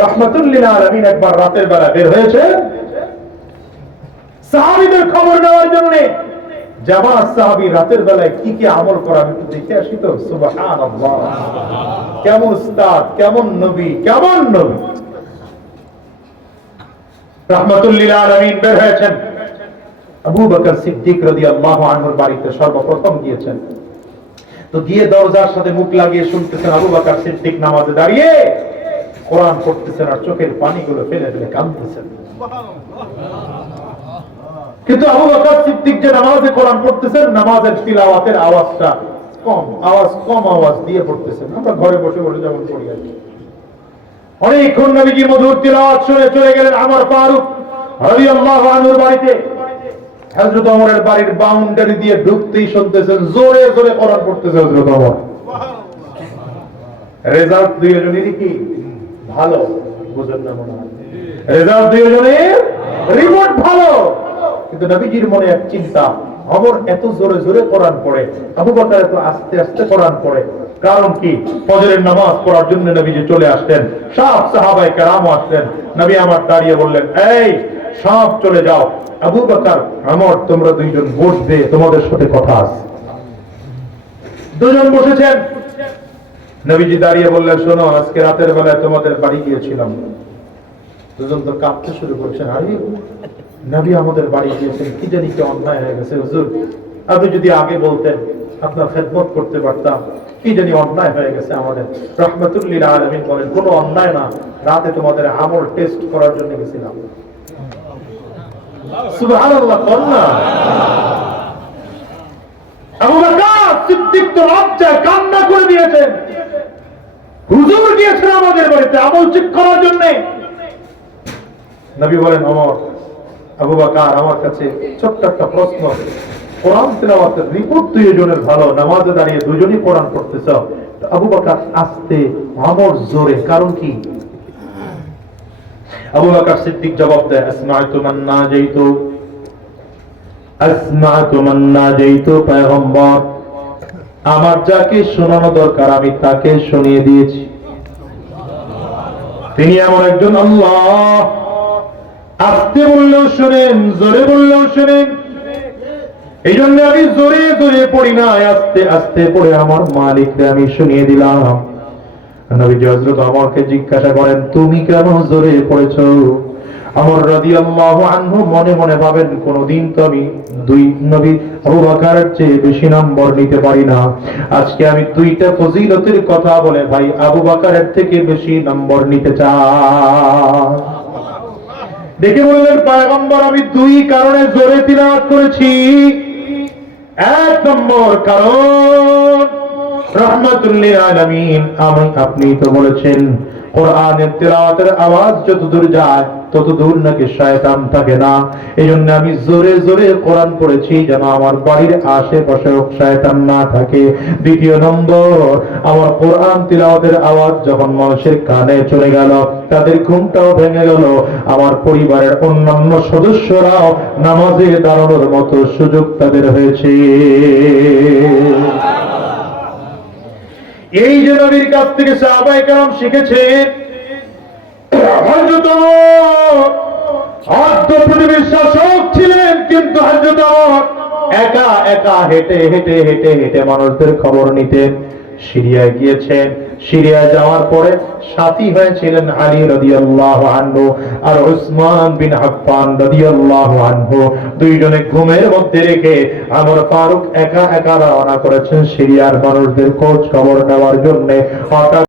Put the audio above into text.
রাহমাতুল লিল আলামিন একবার রাতের বেলা বের হয়েছে সাহাবীদের খবর নেওয়ার জন্য। জামাত সাহাবী রাতের বেলায় কি কি আমল করা একটু দেখে আসি তো। সুবহানাল্লাহ, কেমন উস্তাদ, কেমন নবী, কেমন নবী। রাহমাতুল লিল আলামিন বের হয়েছেন। আবু বকর সিদ্দিক রাদিয়াল্লাহু আনহুর বাড়িতে সর্বপ্রথম গিয়েছেন। তো গিয়ে দরজার সাথে মুখ লাগিয়ে শুনতেছেন আবু বকর সিদ্দিক নামাজে দাঁড়িয়ে কোরআন পড়তেছেন আর চোখের পানিগুলো ফেলে ফেলে কাঁদতেছেন। কিন্তু আবু বকর সিদ্দিক যে নামাজে কোরআন পড়তেছেন, নামাজের তিলাওয়াতের আওয়াজটা কম আওয়াজ দিয়ে পড়তেছেন। আমরা ঘরে বসে বসে যেমন পড়ি আর কি। অনেকক্ষণ নবীজি মধুর তিলাওয়াত শুনে চলে গেলেন আমার ফারুক রাদিয়াল্লাহু আনহুর বাড়িতে। হযরত ওমরের বাড়ির বাউন্ডারি দিয়ে ঢুকতেই শুনতেছেন জোরে জোরে কোরআন পড়তেছে হযরত ওমর। রেজাল্ট দুইজনেরই কি ভালো, বুঝেন না মনে হয়? রেজাল্ট দুইজনের রিপোর্ট ভালো। কিন্তু নবীজির মনে এক চিন্তা, ওমর এত জোরে জোরে কোরআন পড়ে, আবু বকর এত আস্তে আস্তে কোরআন পড়ে, কারণ কি? ফজরের নামাজ পড়ার জন্য নবীজি চলে আসতেন, সব সাহাবায়ে কেরাম আসতেন। নবী আমার দাঁড়িয়ে বললেন, এই সব চলে যাও, আবু বকর ওমর তোমরা দুইজন বসবে, তোমাদের সাথে কথা আছে। দুজন বসেছেন। নবীজি দাঁড়িয়ে বললেন, শোনো, আজকে রাতের বেলায় তোমাদের বাড়ি গিয়েছিলাম। দুজন তো কাঁদতে শুরু করেছেন, আরে নবী আমাদের বাড়ি গিয়েছেন, কি জানি কি অন্যায় হয়ে গেছে হুজুর, আপনি যদি আগে বলতেন আপনার খেদমত করতে পারতাম, কি জানি অন্যায় হয়ে গেছে আমাদের। রাহমাতুল লিল আলামিন বলেন, কোনো অন্যায় না, রাতে তোমাদের আমল টেস্ট করার জন্য গেছিলাম। সুবহানাল্লাহ, কন্যা আবু বকর সিদ্দিক তো লজ্জায় কান্না করে দিয়েছেন। হুজুর গিয়েছেন আমাদের বাড়িতে আমল চেক করার জন্য। নবী বলেন, ওমর, আবু বকর, আমার কাছে ছোট্ট একটা প্রশ্ন, কোরআন তিলাওয়াতের রিপোর্ট দুইজনের ভালো, নামাজে দাঁড়িয়ে দুজনই কোরআন পড়তেছ, আবু বকর আস্তে, ওমর জোরে, কারণ কি? আবু বকর সিদ্দিক জবাব দেয়, আসমা'তু মান নাজাইতু পয়গম্বর, আমার যাকে শোনানো দরকার আমি তাকে শুনিয়ে দিয়েছি। তিনি এমন একজন আল্লাহ, আস্তে বললেও শোনেন, জোরে বললেও শোনেন। এই জন্য আমি জোরে জোরে পড়ি না, আস্তে আস্তে পড়ে আমার মালিককে আমি শুনিয়ে দিলাম। নবীজি হযরত ওমরকে জিজ্ঞাসা করেন, তুমি কেন জোরে পড়েছো? ওমর রাদিয়াল্লাহু আনহু মনে মনে ভাবেন, কোনদিন তো আমি দুই নবী আবু বকরের চেয়ে বেশি নম্বর নিতে পারি না, আজকে আমি দুইটা ফজিলতের কথা বলে ভাই আবু বকরের থেকে বেশি নম্বর নিতে চাই। দেখে বললেন, পয়গম্বর, আমি দুই কারণে জোরে তিলাওয়াত করেছি। এক নম্বর কারণ, রাহমাতুল লিল আলামিন, আপনি তো বলেছেন কোরআনের তিলাওয়াতের আওয়াজ যতদূর যায় ততদূর নাকি শয়তান থাকে না। এই জন্য আমি জোরে জোরে কোরআন পড়েছি যেন আমার বাড়ির আশেপাশে শয়তান না থাকে। দ্বিতীয় নম্বর, আমার কোরআন তিলাওয়াতের আওয়াজ যখন মানুষের কানে চলে গেল, তাদের ঘুমটাও ভেঙে গেল, আমার পরিবারের অন্যান্য সদস্যরাও নামাজে দাঁড়ানোর মতো সুযোগ তাদের হয়েছে। এই যে নবীর কাছ থেকে সাহাবায়ে কেরাম শিখেছেন। হযরত ওমর অর্ধ পৃথিবীর শাসক ছিলেন, কিন্তু হযরত ওমর একা একা হেঁটে হেঁটে হেঁটে হেঁটে মানুষদের খবর নিতেন। সিরিয়ায় গিয়েছেন, সিরিয়া যাওয়ার পরে সাথী হয়েছিলেন আলী রাদিয়াল্লাহু আনহু আর উসমান বিন আফফান রাদিয়াল্লাহু আনহু। দুইজনে ঘুমের মধ্যে রেখে ওমর ফারুক একা একা রওনা করেছেন সিরিয়ার মানুষদের খোঁজ খবর নেওয়ার জন্য।